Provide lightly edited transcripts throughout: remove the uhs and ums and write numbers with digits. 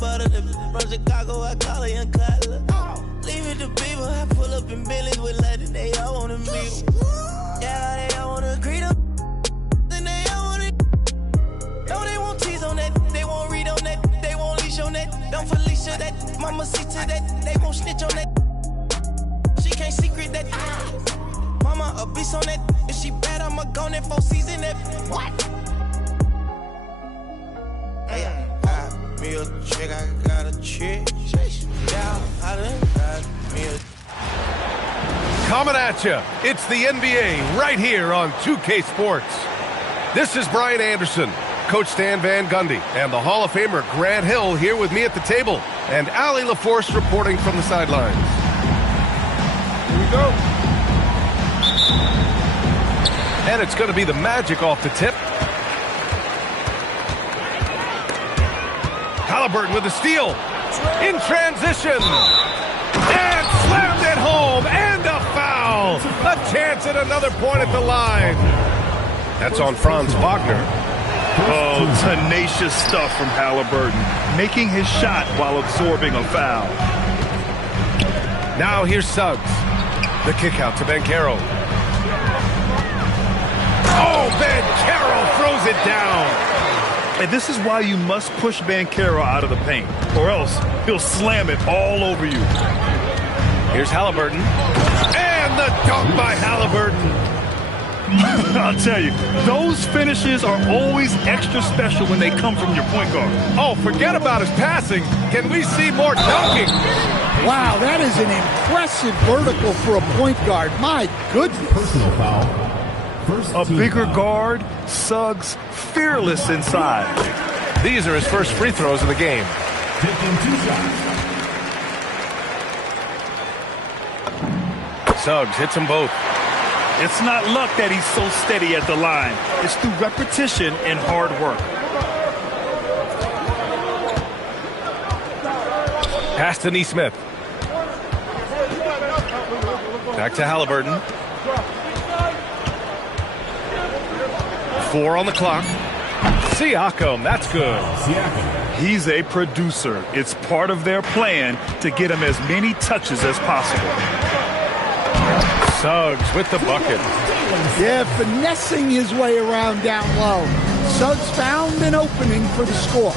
butter. From Chicago, I call her Young Cutler. Leave it to people, I pull up in Billy's with Latin, they all wanna meet. Yeah, they all wanna greet them. Then they all wanna. No, they won't tease on that, they won't read on that, they won't leash on that. Don't Felicia that, Mama see to that, they won't snitch on that. She can't secret that. Mama a beast on that. If she bad, I'ma go in 4 season that. What? Hey, got me a chick, I got a chick. Yeah, I done got me a. Coming at you, it's the NBA right here on 2K Sports. This is Brian Anderson, Coach Stan Van Gundy, and the Hall of Famer Grant Hill here with me at the table, and Allie LaForce reporting from the sidelines. Here we go. And it's going to be the Magic off the tip. Halliburton with the steal. In transition. And slammed it home. And a foul. A chance at another point at the line. That's on Franz Wagner. Oh, tenacious stuff from Halliburton. Making his shot while absorbing a foul. Now here's Suggs. The kick out to Banchero. Oh, Banchero throws it down. And this is why you must push Banchero out of the paint, or else he'll slam it all over you. Here's Halliburton. And the dunk by Halliburton. I'll tell you, those finishes are always extra special when they come from your point guard. Oh, forget about his passing. Can we see more dunking? Wow, that is an impressive vertical for a point guard. My goodness. Personal foul. A bigger guard, Suggs, fearless inside. These are his first free throws of the game. Taking 2 shots. Suggs hits them both. It's not luck that he's so steady at the line. It's through repetition and hard work. Pass to Nesmith. Back to Halliburton. 4 on the clock. Siakam, that's good. He's a producer. It's part of their plan to get him as many touches as possible. Suggs with the bucket. Yeah, finessing his way around down low. Suggs found an opening for the score.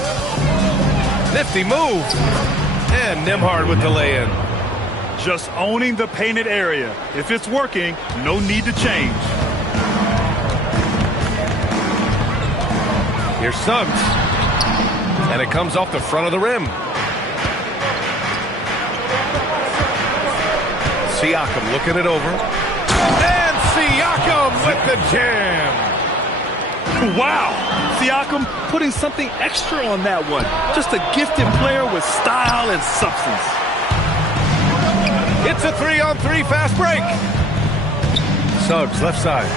Nifty move. And Nembhard with the lay-in. Just owning the painted area. If it's working, no need to change. Here's Suggs. And it comes off the front of the rim. Siakam looking it over. And Siakam with the jam. Wow. Siakam putting something extra on that one. Just a gifted player with style and substance. It's a 3-on-3 fast break. Suggs left side.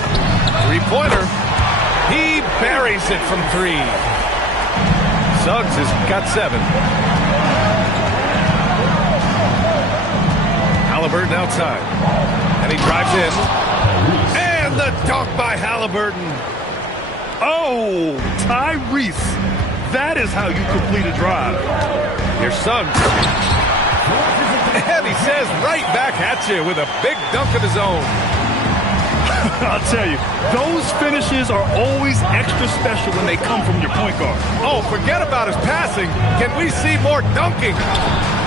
3-pointer. He buries it from 3. Suggs has got 7. Halliburton outside. And he drives in. And the dunk by Halliburton. Oh, Tyrese. That is how you complete a drive. Here's Suggs. And he says right back at you with a big dunk of his own. I'll tell you, those finishes are always extra special when they come from your point guard. Oh, forget about his passing. Can we see more dunking?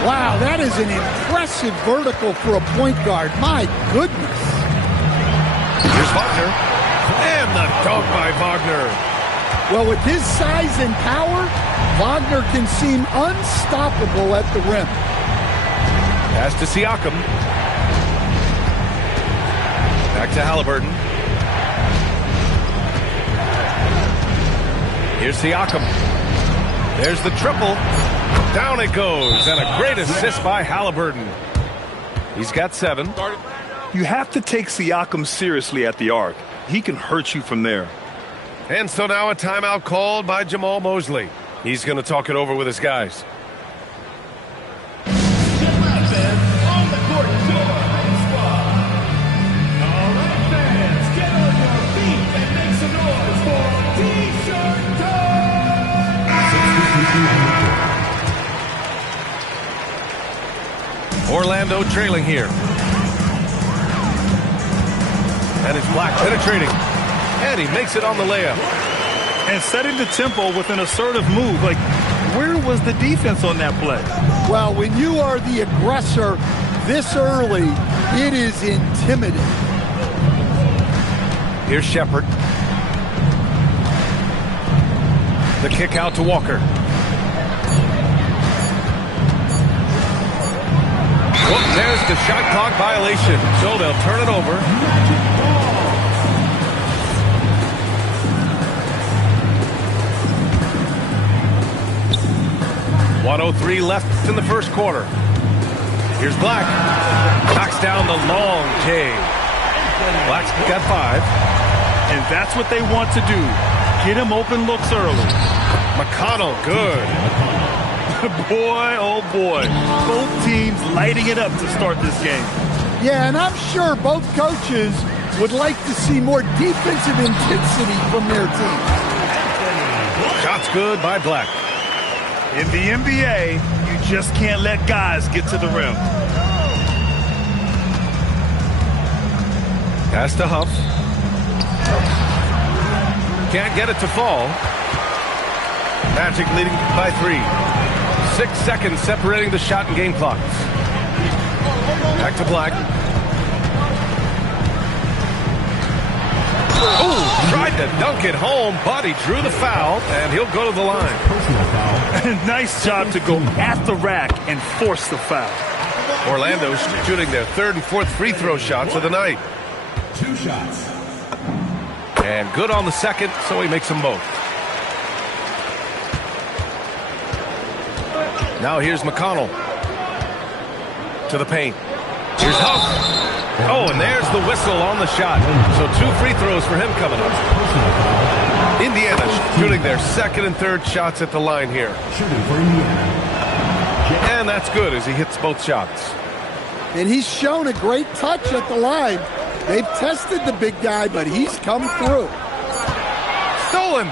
Wow, that is an impressive vertical for a point guard. My goodness. Here's Wagner. And the dunk by Wagner. Well, with his size and power, Wagner can seem unstoppable at the rim. Pass to Siakam. Back to Halliburton. Here's Siakam. There's the triple. Down it goes. And a great assist by Halliburton. He's got 7. You have to take Siakam seriously at the arc. He can hurt you from there. And so now a timeout called by Jamal Mosley. He's going to talk it over with his guys. Orlando trailing here. And it's Black penetrating. And he makes it on the layup. And setting the tempo with an assertive move. Like, where was the defense on that play? Well, when you are the aggressor this early, it is intimidating. Here's Shepard. The kick out to Walker. Whoop, there's the shot clock violation. So they'll turn it over. .103 left in the first quarter. Here's Black. Knocks down the long J. Black's got 5. And that's what they want to do. Get him open looks early. McConnell, good. Boy, oh boy. Both teams lighting it up to start this game. Yeah, and I'm sure both coaches would like to see more defensive intensity from their team. Shot's good by Black. In the NBA, you just can't let guys get to the rim. Pass to Huff. Can't get it to fall. Magic leading by 3. 6 seconds separating the shot and game clocks. Back to Black. Oh, tried to dunk it home, but he drew the foul, and he'll go to the line. Nice job to go at the rack and force the foul. Orlando's shooting their 3rd and 4th free throw shots of the night. 2 shots. And good on the second, so he makes them both. Now here's McConnell. To the paint. Here's Huff. Oh, and there's the whistle on the shot. So 2 free throws for him coming up. Indiana shooting their 2nd and 3rd shots at the line here. And that's good as he hits both shots. And he's shown a great touch at the line. They've tested the big guy, but he's come through. Stolen.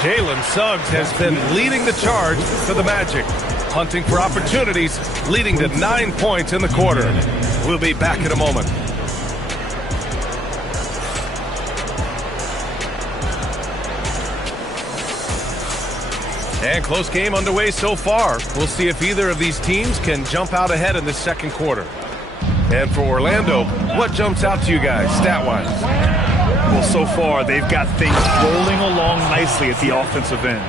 Jalen Suggs has been leading the charge for the Magic. Hunting for opportunities, leading to 9 points in the quarter. We'll be back in a moment. And close game underway so far. We'll see if either of these teams can jump out ahead in this second quarter. And for Orlando, what jumps out to you guys, stat-wise? Well, so far, they've got things rolling along nicely at the offensive end.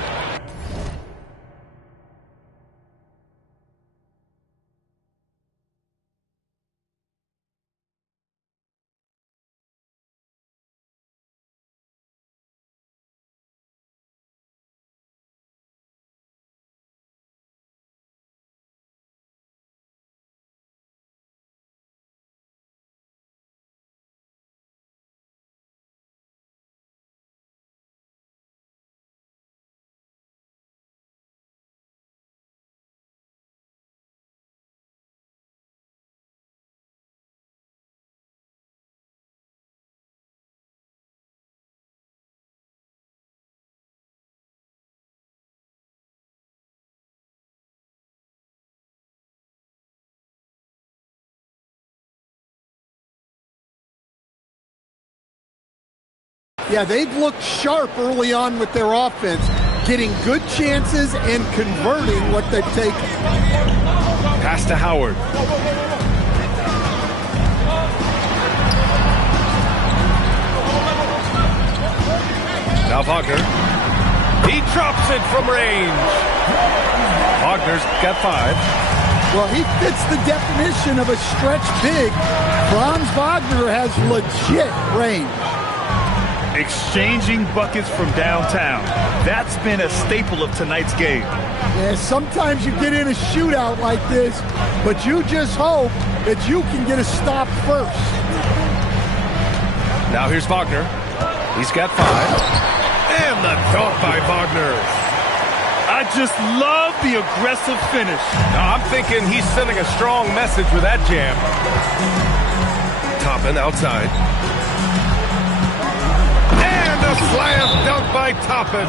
Yeah, they've looked sharp early on with their offense, getting good chances and converting what they've taken. Pass to Howard. Now Wagner. He drops it from range. Wagner's got 5. Well, he fits the definition of a stretch big. Franz Wagner has legit range. Exchanging buckets from downtown. That's been a staple of tonight's game. Yeah, sometimes you get in a shootout like this, but you just hope that you can get a stop first. Now here's Wagner. He's got 5. And the dunk by Wagner. I just love the aggressive finish. Now I'm thinking he's sending a strong message with that jam. Toppin outside. A slam dunk by Toppin.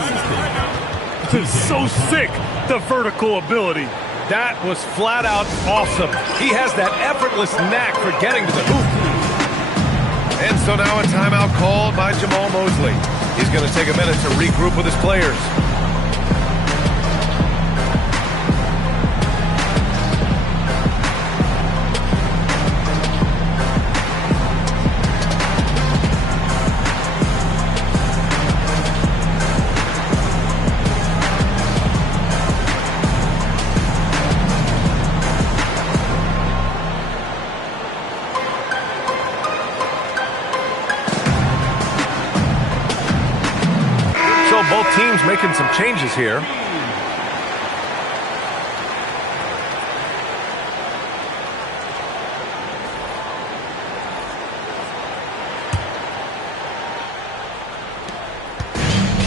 So sick, the vertical ability. That was flat out awesome. He has that effortless knack for getting to the hoop. And so now a timeout called by Jamal Mosley. He's going to take a minute to regroup with his players. Both teams making some changes here.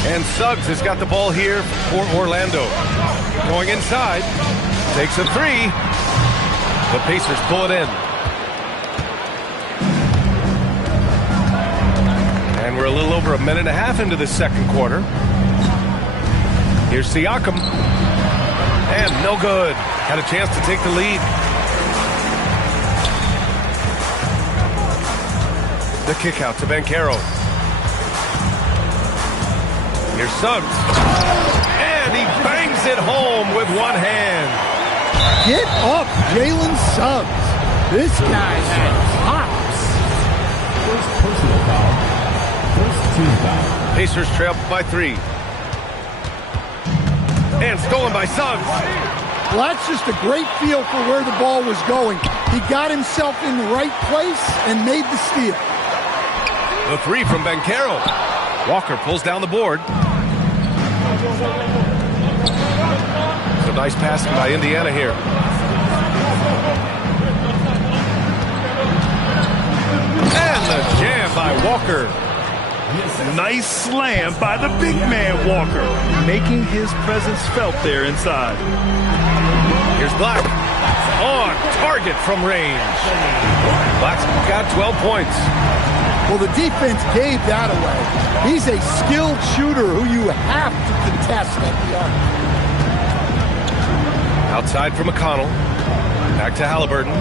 And Suggs has got the ball here for Orlando. Going inside. Takes a three. The Pacers pull it in. And we're a little over a minute and a half into the second quarter. Here's Siakam. And no good. Had a chance to take the lead. The kick out to Banchero. Here's Suggs. And he bangs it home with one hand. Get up, Jalen Suggs. This guy has hops. First personal foul. First team foul. Pacers trail by 3. And stolen by Suggs. Well, that's just a great feel for where the ball was going. He got himself in the right place and made the steal. The three from Banchero. Walker pulls down the board. Some nice passing by Indiana here. And the jam by Walker. Nice slam by the big man Walker, making his presence felt there inside. Here's Black. On target from range. Black's got 12 points. Well, the defense gave that away. He's a skilled shooter who you have to contest at the arc. Outside for McConnell. Back to Halliburton.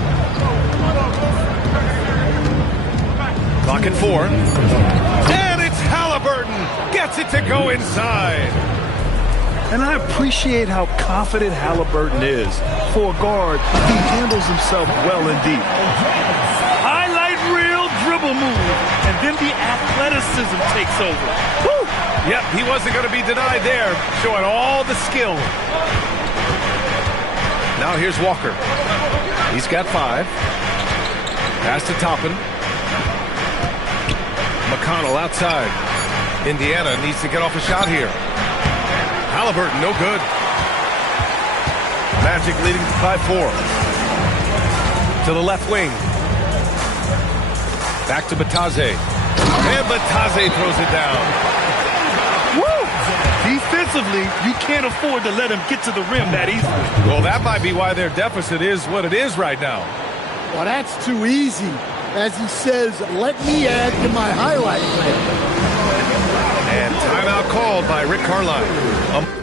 Clock at 4. And it's Halliburton. Gets it to go inside. And I appreciate how confident Halliburton is. For a guard, he handles himself well indeed. Highlight reel dribble move, and then the athleticism takes over. Woo! Yep, he wasn't going to be denied there. Showing all the skill. Now here's Walker. He's got 5. Pass to Toppin. McConnell outside. Indiana needs to get off a shot here. Halliburton, no good. Magic leading by 4. To the left wing. Back to Batase. And Batase throws it down. Woo! Defensively, you can't afford to let him get to the rim that easily. Well, that might be why their deficit is what it is right now. Well, that's too easy. As he says, let me add to my highlight reel. And timeout called by Rick Carlisle.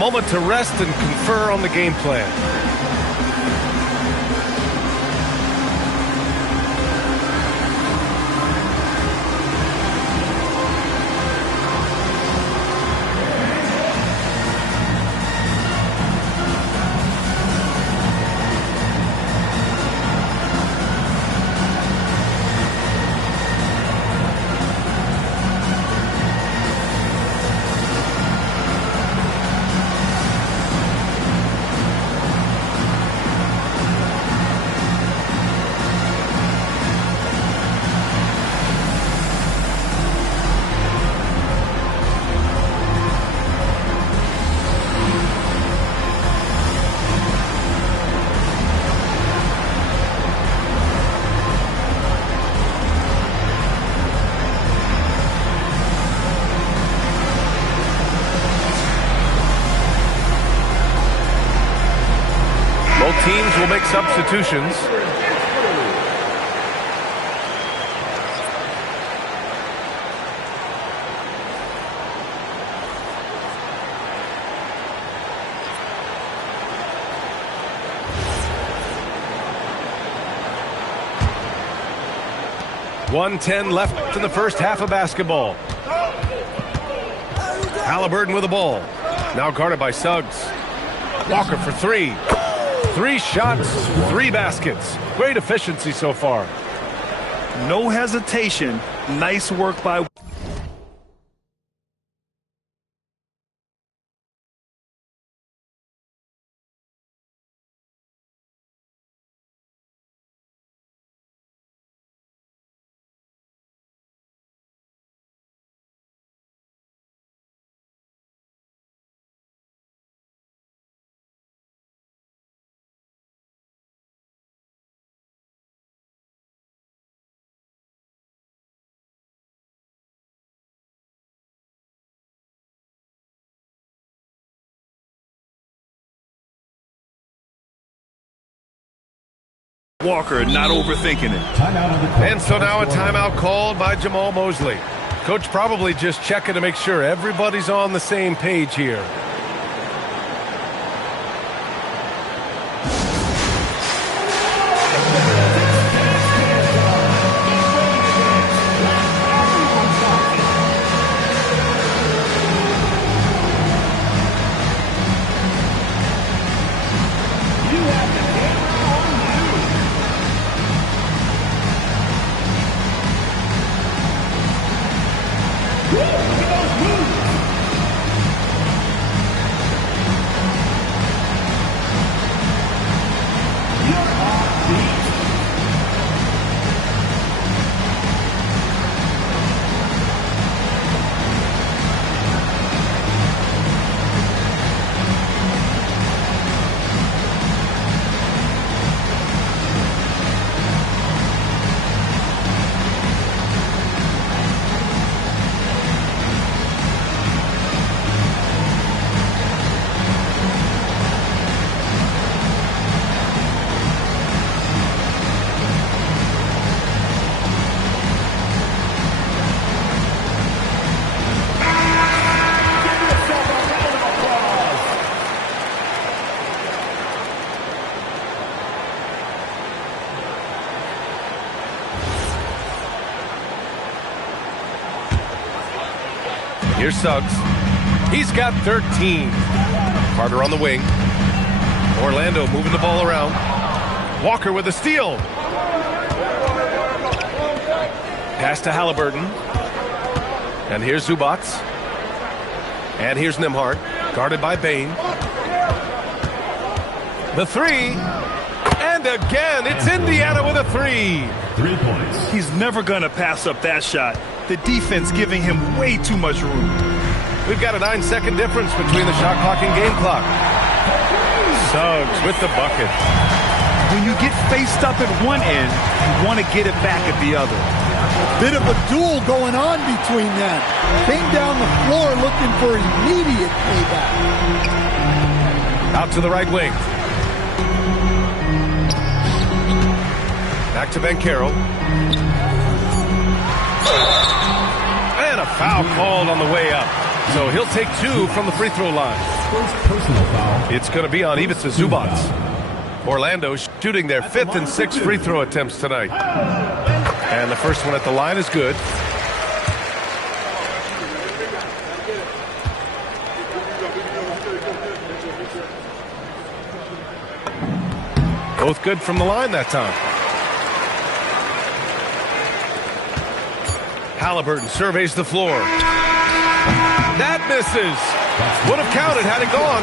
Moment to rest and confer on the game plan. teams will make substitutions. .110 left in the first half of basketball. Halliburton with the ball. Now guarded by Suggs. Walker for three. 3 shots, 3 baskets. Great efficiency so far. No hesitation. Nice work by... Walker not overthinking it. And so now a timeout called by Jamal Mosley. Coach probably just checking to make sure everybody's on the same page here. Here's Suggs. He's got 13. Carter on the wing. Orlando moving the ball around. Walker with a steal. Pass to Halliburton. And here's Zubac. And here's Nembhard. Guarded by Bain. The three. And again, it's Indiana with a 3. 3 points. He's never going to pass up that shot. The defense giving him way too much room. We've got a 9-second difference between the shot clock and game clock. Suggs with the bucket. When you get faced up at one end, you want to get it back at the other. Bit of a duel going on between them. Came down the floor looking for immediate payback. Out to the right wing. Back to Banchero. And a foul called on the way up. So he'll take 2 from the free throw line. First personal foul. It's going to be on Ivica Zubac. Orlando shooting their 5th and 6th free throw attempts tonight. And the first one at the line is good. Both good from the line that time. Halliburton surveys the floor. That misses. Would have counted had it gone.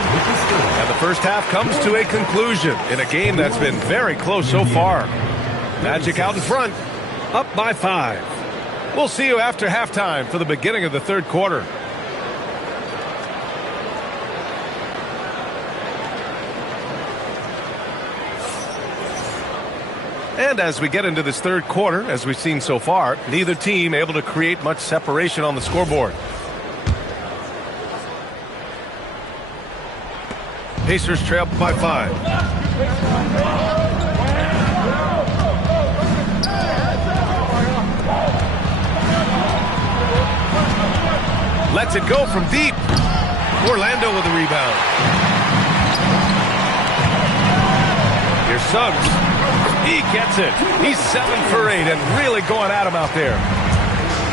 And the first half comes to a conclusion in a game that's been very close so far. Magic out in front, up by 5. We'll see you after halftime for the beginning of the third quarter. And as we get into this third quarter, as we've seen so far, neither team able to create much separation on the scoreboard. Pacers trail by 5. Lets it go from deep. Orlando with the rebound. Here's Suggs. He gets it. He's 7 for 8 and really going at him out there.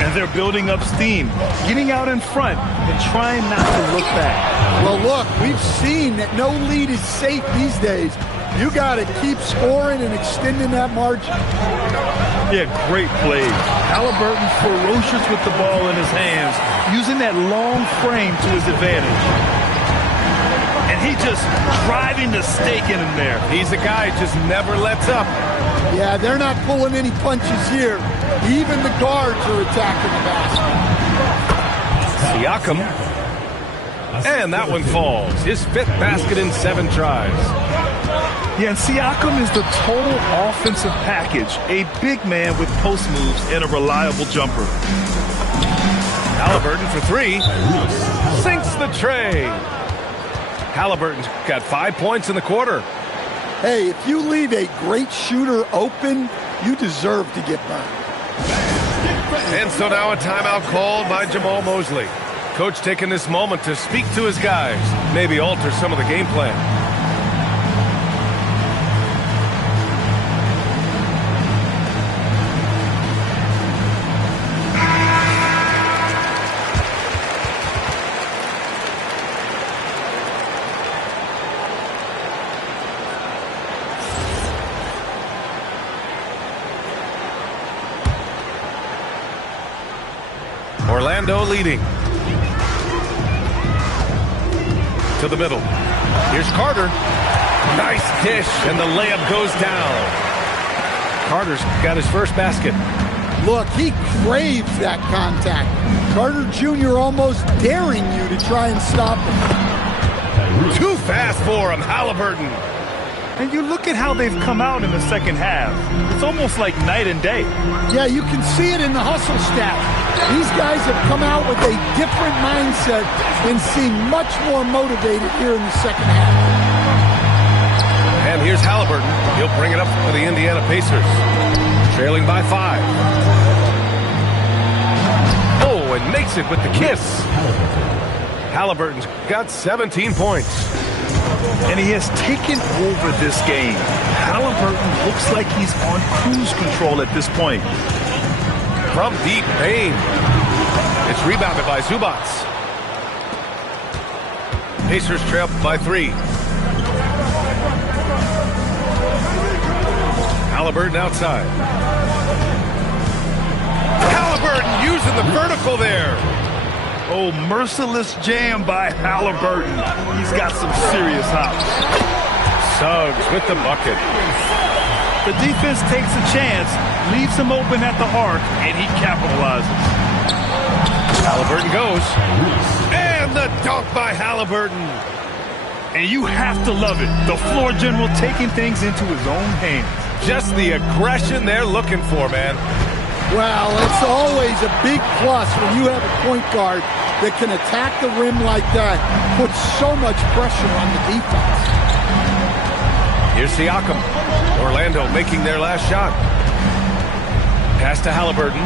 And they're building up steam, getting out in front and trying not to look back. Well, look, we've seen that no lead is safe these days. You got to keep scoring and extending that margin. Yeah, great play. Halliburton ferocious with the ball in his hands, using that long frame to his advantage. And he just driving the stake in him there. He's a guy who just never lets up. Yeah, they're not pulling any punches here. Even the guards are attacking the basket. Siakam. And that one falls. His 5th basket in 7 tries. Yeah, and Siakam is the total offensive package. A big man with post moves and a reliable jumper. Halliburton for 3. Sinks the tray. Halliburton's got 5 points in the quarter. Hey, if you leave a great shooter open, you deserve to get burned. And so now a timeout called by Jamal Mosley. Coach taking this moment to speak to his guys, maybe alter some of the game plan. Orlando leading. To the middle. Here's Carter. Nice dish, and the layup goes down. Carter's got his first basket. Look, he craves that contact. Carter Jr. almost daring you to try and stop him. Too fast for him, Halliburton. And you look at how they've come out in the second half. It's almost like night and day. Yeah, you can see it in the hustle stat. These guys have come out with a different mindset and seem much more motivated here in the second half. And here's Halliburton. He'll bring it up for the Indiana Pacers. Trailing by 5. Oh, and makes it with the kiss. Halliburton's got 17 points. And he has taken over this game. Halliburton looks like he's on cruise control at this point. From deep, Payne. It's rebounded by Zubats. Pacers trail by 3. Halliburton outside. Halliburton using the vertical there. Oh, merciless jam by Halliburton. He's got some serious hops. Suggs with the bucket. The defense takes a chance, leaves him open at the arc, and he capitalizes. Halliburton goes. And the dunk by Halliburton. And you have to love it. The floor general taking things into his own hands. Just the aggression they're looking for, man. Well, it's always a big plus when you have a point guard that can attack the rim like that, put so much pressure on the defense. Here's Siakam. Orlando making their last shot. Pass to Halliburton.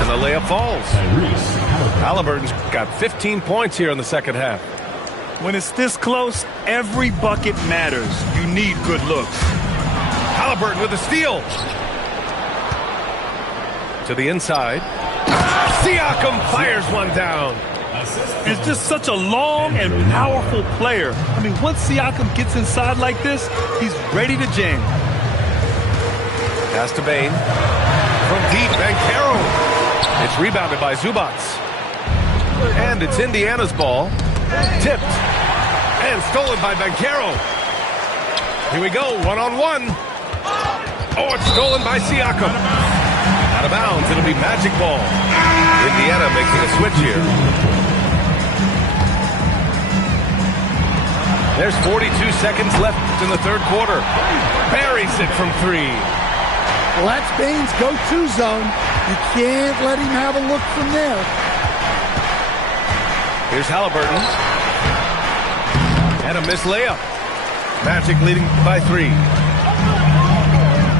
And the layup falls. Halliburton's got 15 points here in the second half. When it's this close, every bucket matters. You need good looks. Halliburton with a steal. To the inside. Siakam fires one down. It's just such a long and powerful player. I mean, once Siakam gets inside like this, he's ready to jam. Pass to Bane. From deep, Banchero. It's rebounded by Zubats. And it's Indiana's ball. Tipped. And stolen by Banchero. Here we go, one-on-one. Oh, it's stolen by Siakam. Out of bounds, it'll be magic ball. Indiana making a switch here. There's 42 seconds left in the third quarter. Buries it from 3. Well, that's Bane's go-to zone. You can't let him have a look from there. Here's Halliburton. And a missed layup. Magic leading by 3.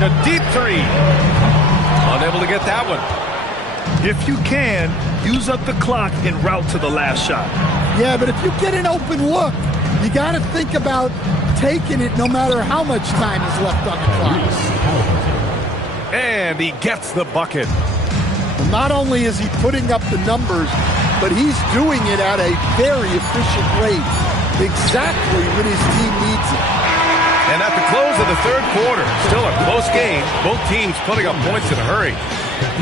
A deep 3. Unable to get that one. If you can, use up the clock en route to the last shot. Yeah, but if you get an open look, you got to think about taking it no matter how much time is left on the clock. And he gets the bucket. Well, not only is he putting up the numbers, but he's doing it at a very efficient rate, exactly when his team needs it. And at the close of the third quarter, still a close game, both teams putting up points in a hurry.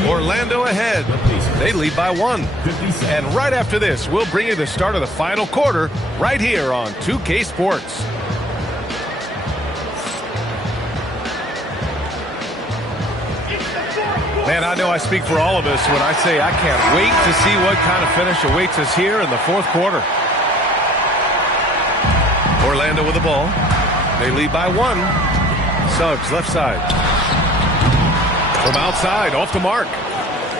Orlando ahead. They lead by 1. And right after this, we'll bring you the start of the final quarter right here on 2K Sports. Man, I know I speak for all of us when I say I can't wait to see what kind of finish awaits us here in the fourth quarter. Orlando with the ball. They lead by 1. Suggs, left side. From outside, off the mark.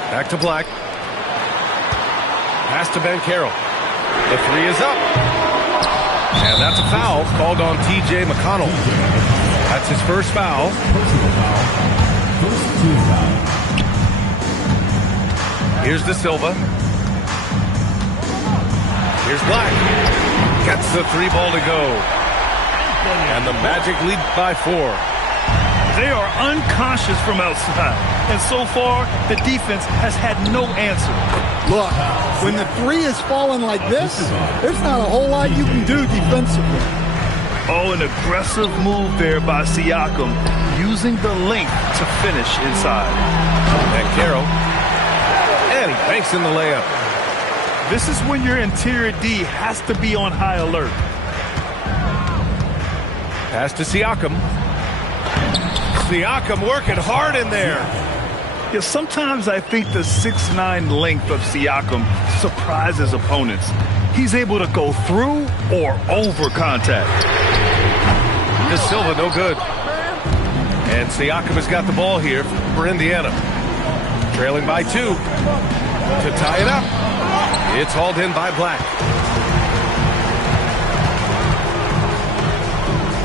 Back to Black. Pass to Banchero. The 3 is up. And that's a foul called on T.J. McConnell. That's his first foul. Personal foul. First team foul. Here's De Silva. Here's Black. Gets the 3 ball to go. And the Magic lead by 4. They are unconscious from outside. And so far, the defense has had no answer. Look, when the 3 is falling like this, there's not a whole lot you can do defensively. Oh, an aggressive move there by Siakam, using the length to finish inside. And Carroll. And he banks in the layup. This is when your interior D has to be on high alert. Pass to Siakam. Siakam working hard in there. Yeah, sometimes I think the 6'9" length of Siakam surprises opponents. He's able to go through or over contact. De Silva, no good. And Siakam has got the ball here for Indiana. Trailing by 2. To tie it up. It's hauled in by Black.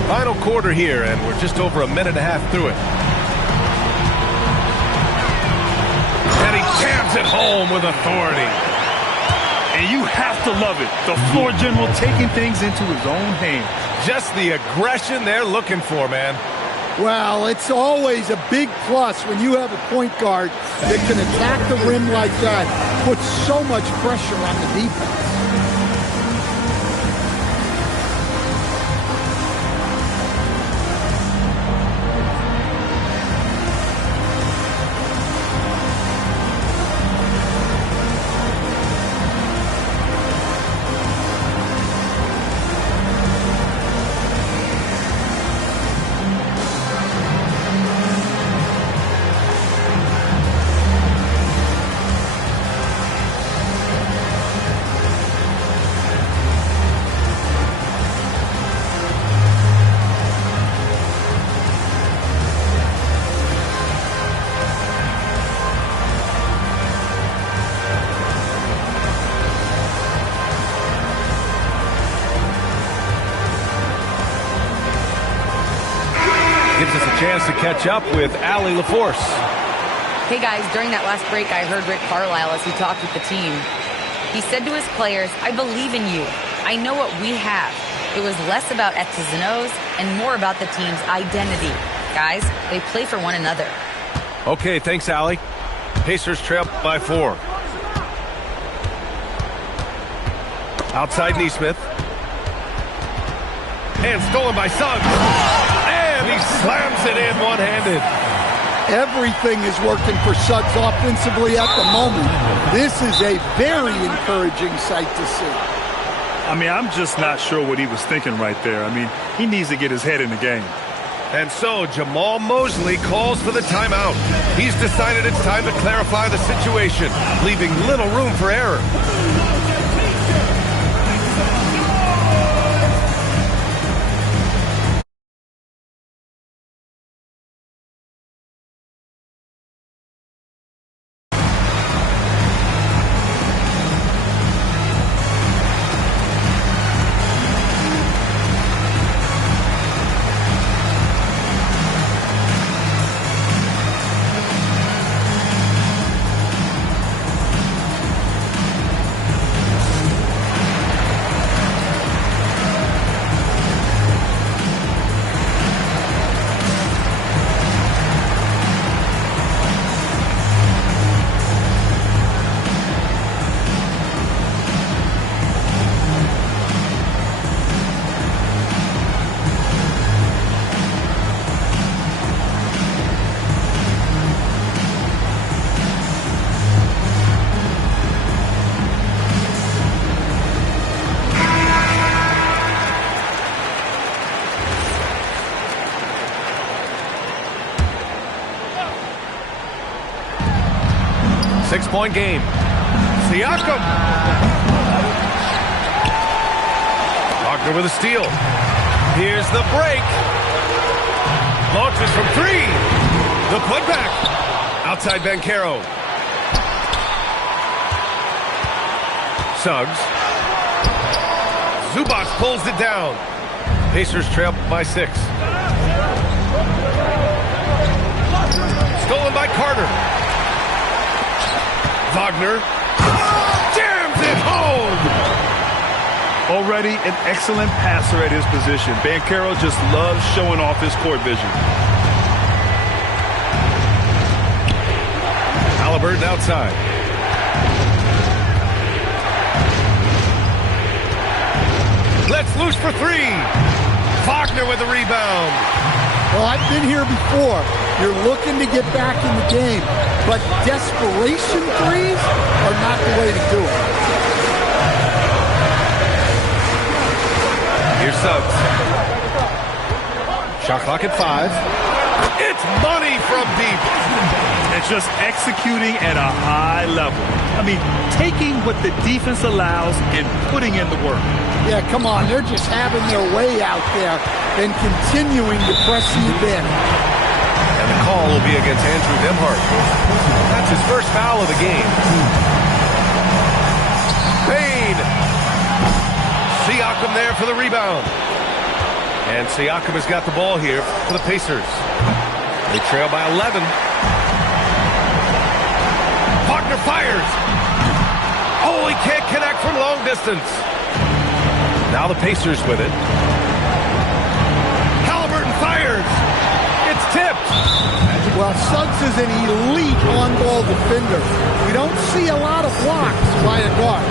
Final quarter here, and we're just over a minute and a half through it. And he jams it home with authority. And you have to love it. The floor general taking things into his own hands. Just the aggression they're looking for, man. Well, it's always a big plus when you have a point guard that can attack the rim like that, put so much pressure on the defense. Gives us a chance to catch up with Allie LaForce. Hey guys, during that last break, I heard Rick Carlisle as he talked with the team. He said to his players, I believe in you. I know what we have. It was less about X's and O's and more about the team's identity. Guys, they play for one another. Okay, thanks, Allie. Pacers trail by 4. Outside Neesmith. And stolen by Suggs. And he slams it in one-handed. Everything is working for Suggs offensively at the moment. This is a very encouraging sight to see. I mean, I'm just not sure what he was thinking right there. I mean, he needs to get his head in the game. And so Jamal Mosley calls for the timeout. He's decided it's time to clarify the situation, leaving little room for error. 6-point game. Siakam. Wagner with a steal. Here's the break. Launches from 3. The putback. Outside Banchero. Suggs. Zubac pulls it down. Pacers trail by 6. Stolen by Carter. Wagner jams it home. Already an excellent passer at his position. Banchero just loves showing off his court vision. Halliburton outside. Let's loose for 3. Wagner with the rebound. Well, I've been here before. You're looking to get back in the game, but desperation threes are not the way to do it. Here's Suggs. Shot clock at 5. It's money from deep. It's just executing at a high level. I mean, taking what the defense allows and putting in the work. Yeah, come on. They're just having their way out there and continuing to press the advantage. And the call will be against Andrew Nembhard. That's his first foul of the game. Payne. Siakam there for the rebound. And Siakam has got the ball here for the Pacers. They trail by 11. Wagner fires. Oh, he can't connect from long distance. Now the Pacers with it. Halliburton fires. It's tipped. Well, Suggs is an elite on-ball defender. We don't see a lot of blocks by a guard.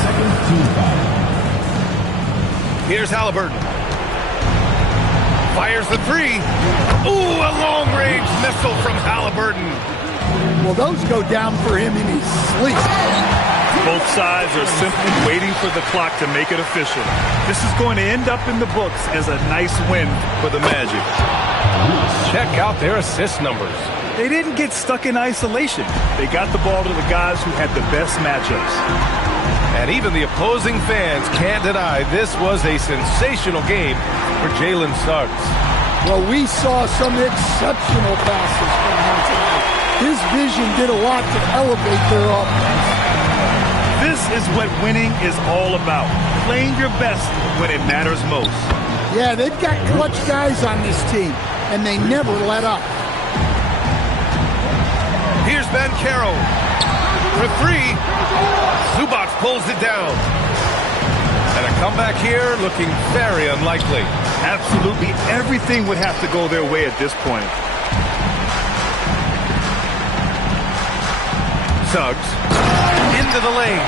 Second team foul. Here's Halliburton. Fires the 3. Ooh, a long-range missile from Halliburton. Well, those go down for him in his sleep. Both sides are simply waiting for the clock to make it official. This is going to end up in the books as a nice win for the Magic. Check out their assist numbers. They didn't get stuck in isolation. They got the ball to the guys who had the best matchups. And even the opposing fans can't deny this was a sensational game for Jalen Suggs. Well, we saw some exceptional passes from him tonight. His vision did a lot to elevate their offense. This is what winning is all about. Playing your best when it matters most. Yeah, they've got clutch guys on this team, and they never let up. Here's Banchero for 3. Zubac pulls it down. And a comeback here looking very unlikely. Absolutely everything would have to go their way at this point. Suggs into the lane.